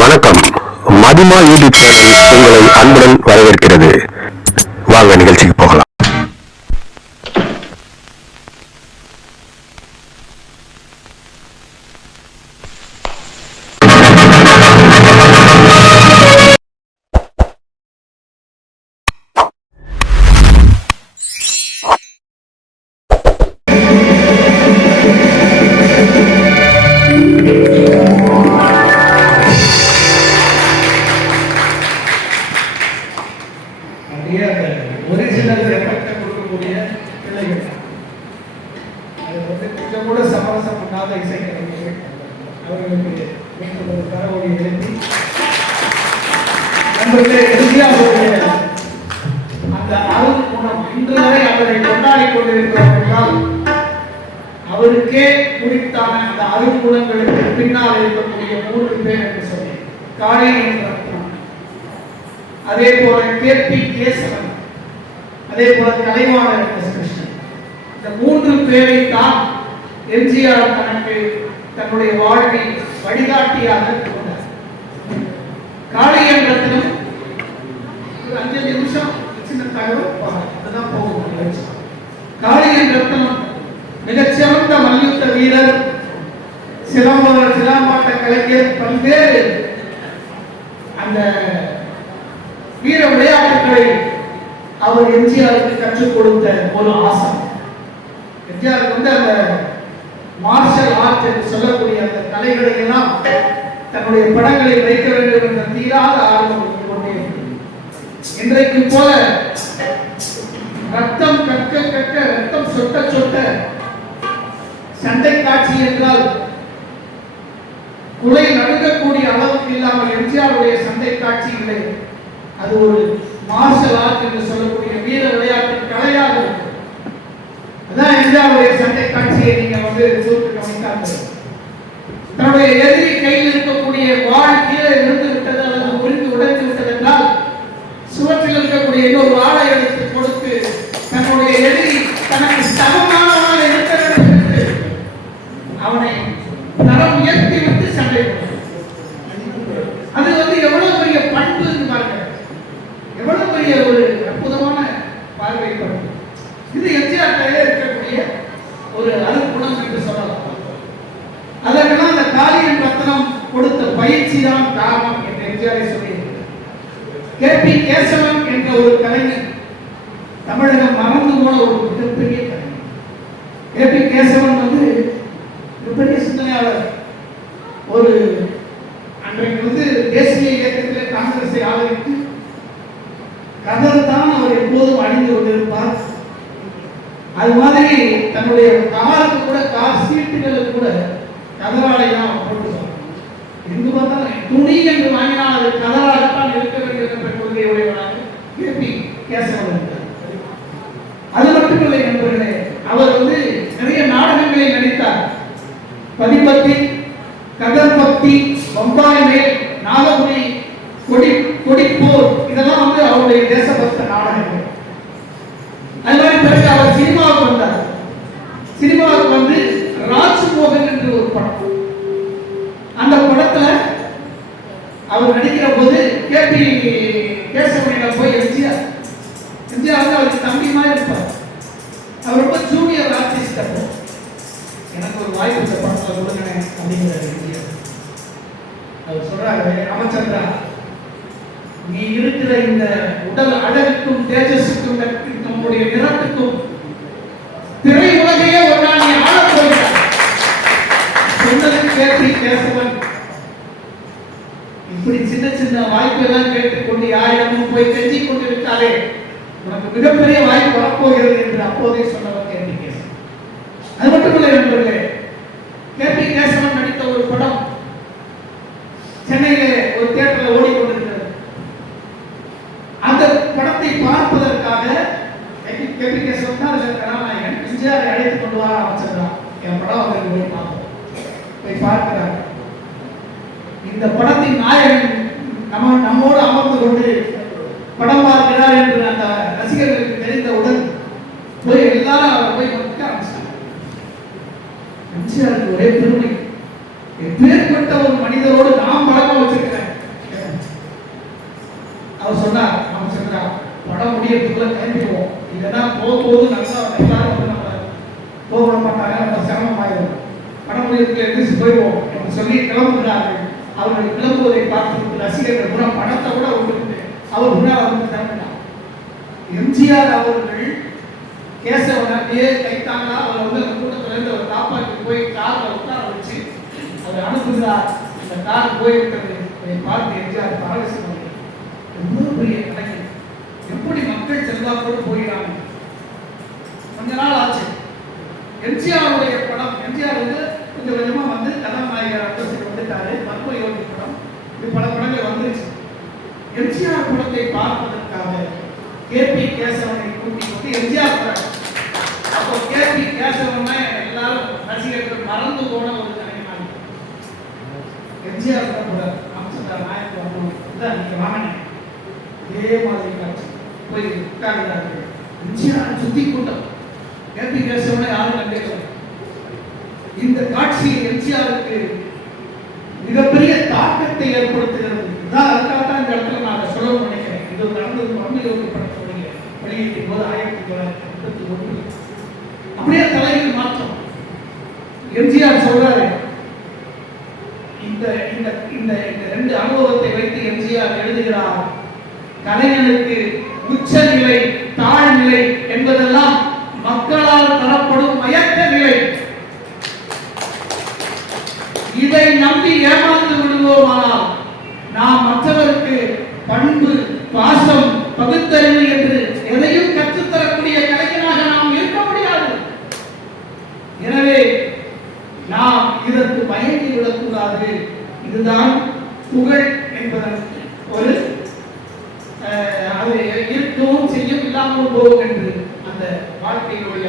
வணக்கம். மதிமா யூடியூப் உங்களை அன்புடன் வரவேற்கிறது. வாங்க நிகழ்ச்சிக்கு போகலாம். ஒரிஜினல் எஃபெக்டை கொடுக்கக்கூடிய பிள்ளைகள் அது வந்து கொஞ்சம் கூட சமரசம் பண்ணாத இசைக்கலைஞர்கள் அவர்களுக்கு ஒரு தரவொலி எழுப்பி நம்மளுடைய இந்தியாவுடைய அந்த அருள் குணம் இன்று வரை அவரை கொண்டாடி கொண்டிருக்கிறோம் என்றால் அவருக்கே குறித்தான அந்த அருள் குணங்களுக்கு பின்னால் இருக்கக்கூடிய 3 பேர் என்று சொல்லி காளியன் ரத்னம், அதே போல கேபி கேசவன், அதே போல கலைவாணர் கிருஷ்ணன், இந்த 3 பேரை தான் எம்ஜிஆர் தனக்கு தன்னுடைய வாழ்வில் வழிகாட்டியாக கொண்டார். காளியன் ரத்னம் ஒரு 5 நிமிஷம் சின்ன தகவல் அதுதான் போகும். காளியன் ரத்னம் மிகச்சிறந்த மல்யுத்த வீரர், சிலம்பாட்ட கலைஞர், பல்வேறு அந்த வீர விளையாட்டுகளை அவர் எம்ஜிஆருக்கு கற்றுக் கொடுத்த ஒரு ஆசம். எம்ஜிஆருக்கு வந்து அந்த மார்ஷல் ஆர்ட் என்று சொல்லக்கூடிய அந்த கலைகளை எல்லாம் தன்னுடைய படங்களில் வைக்க வேண்டும் என்ற தீராத ஆர்வம் கொண்டே இன்றைக்கு போல ரத்தம் கற்க கற்க ரத்தம் சொட்ட சொட்ட சண்டை காட்சி என்றால் குலை நடுங்கக்கூடிய அளவுக்கு இல்லாமல் எம்ஜிஆருடைய சண்டை காட்சிகளை அது ஒரு மார்ஷல் ஆர்ட் என்று சொல்லக்கூடிய வீர விளையாட்டு கலையாக இருக்கு. அதான் எம்ஜிஆருடைய சண்டை காட்சியை நீங்க வந்து கவனித்தாங்க. தன்னுடைய எதிரி கையில் இருக்கக்கூடிய வாழ் கீழே விழுந்து விட்டது அல்லது முறிந்து உடைந்து விட்டது என்றால் சுவற்றில் இருக்கக்கூடிய இன்னொரு வாழை எடுத்து கொடுத்து தன்னுடைய எதிரி தனக்கு சமமானவனாக இருக்க வேண்டும் என்று அவனை தரம் உயர்த்தி விட்டு சண்டை அது வந்து எவ்வளவு பெரிய பண்பு பாருங்க, எவ்வளவு பெரிய ஒரு அற்புதமான பார்வை பண்பு. இது எம்ஜிஆர் கையில் இருக்கக்கூடிய ஒரு அருகுணம் என்று சொல்லலாம். அதற்கெல்லாம் அந்த காளியன் ரத்னம் கொடுத்த பயிற்சி தான் காரணம் என்று எம்ஜிஆரை சொல்லியிருக்கிறார். கேபி கேசவன் என்ற ஒரு கலைஞர் தமிழகம் மறந்து போன ஒரு மிகப்பெரிய கலைஞர். கேபி கேசவன் வந்து மிகப்பெரிய சிந்தனையாளர். ஒரு அன்றைக்கு வந்து தேசிய இயக்கத்தில் காங்கிரஸை ஆதரித்து கதர் தான் அவர் எப்போதும் அணிந்து கொண்டிருப்பார். அது மாதிரி தன்னுடைய காருக்கு கூட கார் சீட்டுகளுக்கு கூட கதராடை தான் போட்டுவார். எங்கு பார்த்தாலும் துணி என்று வாங்கினால் அது கதராகத்தான் இருக்க வேண்டும் என்ற கொள்கையுடையவராக கேபி கேசவன் இருந்தார். அது மட்டுமில்லை நண்பர்களே, அவர் வந்து நிறைய நாடகங்களில் நடித்தார். பதிபக்தி, கதர் பக்தி, பம்பாய் மேல், நாகபுரி, கொடிப்போர், இதெல்லாம் வந்து அவருடைய தேசபக்த நாடகங்கள். அது மாதிரி பிறகு அவர் சினிமாவுக்கு வந்தார். சினிமாவுக்கு வந்து ராஜ்மோகன் என்று ஒரு படம், அந்த படத்துல அவர் நடிக்கிற போது கேபி கேசவனிடம் போய் எம்ஜிஆர் வந்து அவருக்கு தம்பி மாதிரி இருப்பார். அவர் ரொம்ப ஜூனியர் ஆர்டிஸ்ட். அப்போ எனக்கு ஒரு வாய்ப்பு இந்த படத்துல கொடுங்க அப்படிங்கிறார் எம்ஜிஆர். அவர் சொல்றாரு, ராமச்சந்திரா, நீ இருக்கிற இந்த உடல் அழகுக்கும் தேஜஸுக்கும் நம்முடைய நிறத்துக்கும் திரை உலகையே ஒரு நாள் நீ ஆளப் போகிறார் சொன்னது கேபி கேசவன். இப்படி சின்ன சின்ன வாய்ப்பு எல்லாம் கேட்டுக்கொண்டு யாரிடமும் போய் கெஞ்சி கொண்டு விட்டாலே உனக்கு மிகப்பெரிய வாய்ப்பு வரப்போகிறது என்று அப்போதே சொன்னவர் கேபி கேசவன். அது மட்டுமில்லை நண்பர்களே, கேபி கேசவன் நடித்த ஒரு படம் சென்னையிலே ஒரு தியேட்டர்ல ஓடிக்கொண்டிருக்கிறது. அந்த படத்தை பார்ப்பதற்காக கேபி கேசவன் தான் அதில் கதாநாயகன். எம்ஜிஆரை அழைத்துக் கொண்டு வர அமைச்சர் என் படம் அவருக்கு போய் பார்ப்போம். போய் பார்க்கிறார். இந்த படத்தின் நாயகன் நம்மோடு அமர்ந்து கொண்டு படம் பார்க்கிறார் என்று அந்த ரசிகர்களுக்கு தெரிந்தவுடன் போய் எல்லாரும் போய் பார்க்க ஆரம்பிச்சாங்க. எம்ஜிஆருக்கு ஒரே பெருமை, எப்பேற்பட்ட ஒரு மனிதரோடு நாம் பழக்கம் வச்சிருக்கிறேன். அவர் சொன்னார், ராமச்சந்திரா படம் முடியறதுக்குள்ள கிளம்பிடுவோம், இல்லைன்னா போகும்போது நல்லா எல்லாரும் வந்து நம்ம போக மாட்டாங்க, நம்ம சிரமமாயிடும், படம் முடியறதுக்குள்ள எந்திரிச்சு போயிடுவோம் என்று சொல்லி கிளம்புகிறார்கள். அவர்கள் கிளம்புவதை பார்த்து ரசிகர்கள் கூட படத்தை கூட விட்டுட்டு அவர் முன்னால் வந்து கிளம்பினார். எம்ஜிஆர் அவர்கள் கேசவன் அப்படியே கைத்தாங்களா அவர் வந்து அந்த கூட்டத்தில் இருந்து அவர் காப்பாற்றி போய் காரில் உட்கார வச்சு அவர் அனுப்புகிறார். இந்த கார் போயிருக்கிறது, அதை பார்த்து எம்ஜிஆர் பாலகிருஷ்ணன் எவ்வளவு பெரிய கலைஞர், எப்படி மக்கள் செல்வாக்கோடு போகிறாங்க. கொஞ்ச நாள் ஆச்சு, எம்ஜிஆருடைய படம், எம்ஜிஆர் வந்து கொஞ்சம் கொஞ்சமா வந்து கதாநாயகர் அந்தஸ்துக்கு வந்துட்டாரு, மர்ம யோகி படம், இது பல படங்கள் வந்துருச்சு. எம்ஜிஆர் படத்தை பார்ப்பதற்காக கேபி கேசவனை கூட்டி வந்து எம்ஜிஆர் படம். அப்போ கேபி கேசவன் எல்லாரும் ரசிகர்கள் மறந்து போன ஒரு கலைஞர். எம்ஜிஆர் படம் ராமச்சந்திரா நாயக் வரணும், இதான் நீங்க வாங்கினேன், இதே மாதிரி காட்சி போய் உட்கார்ந்தார்கள். எம்ஜிஆர் சுத்தி கூட்டம், கேபி கேசவனை யாரும் கண்டிக்கல. இந்த காட்சி எம்ஜிஆருக்கு மிகப்பெரிய தாக்கத்தை ஏற்படுத்துகிறது. அதுக்காகத்தான் இந்த இடத்துல நான் சொல்ல நினைக்கிறேன். இது நடந்தது மர்மயோகி படத்துடைய வெளியீட்டின் போது 1931. அப்படியே தலையில் மாற்றம். எம்ஜிஆர் சொல்றாரு, இந்த இந்த இந்த ரெண்டு அனுபவத்தை வைத்து எம்ஜிஆர் எழுதுகிறார், கலைஞனுக்கு உச்சநிலை தாழ்நிலை என்பதெல்லாம் மக்களால் தரப்படும் மயக்க நிலை. இதை நம்பி ஏமாந்து விடுவோமானால் நாம் மற்றவருக்கு பண்பு, பாசம், பகுத்தறிவு என்று எதையும் கற்றுத்தரக்கூடிய கலைஞனாக நாம் இருக்க முடியாது. எனவே நாம் இதற்கு மயங்கி விடக்கூடாது. இதுதான் புகழ் என்பதற்கு ஒரு அது இருக்கவும் செய்யும், இல்லாமல் போகும் என்று அந்த வாழ்க்கையினுடைய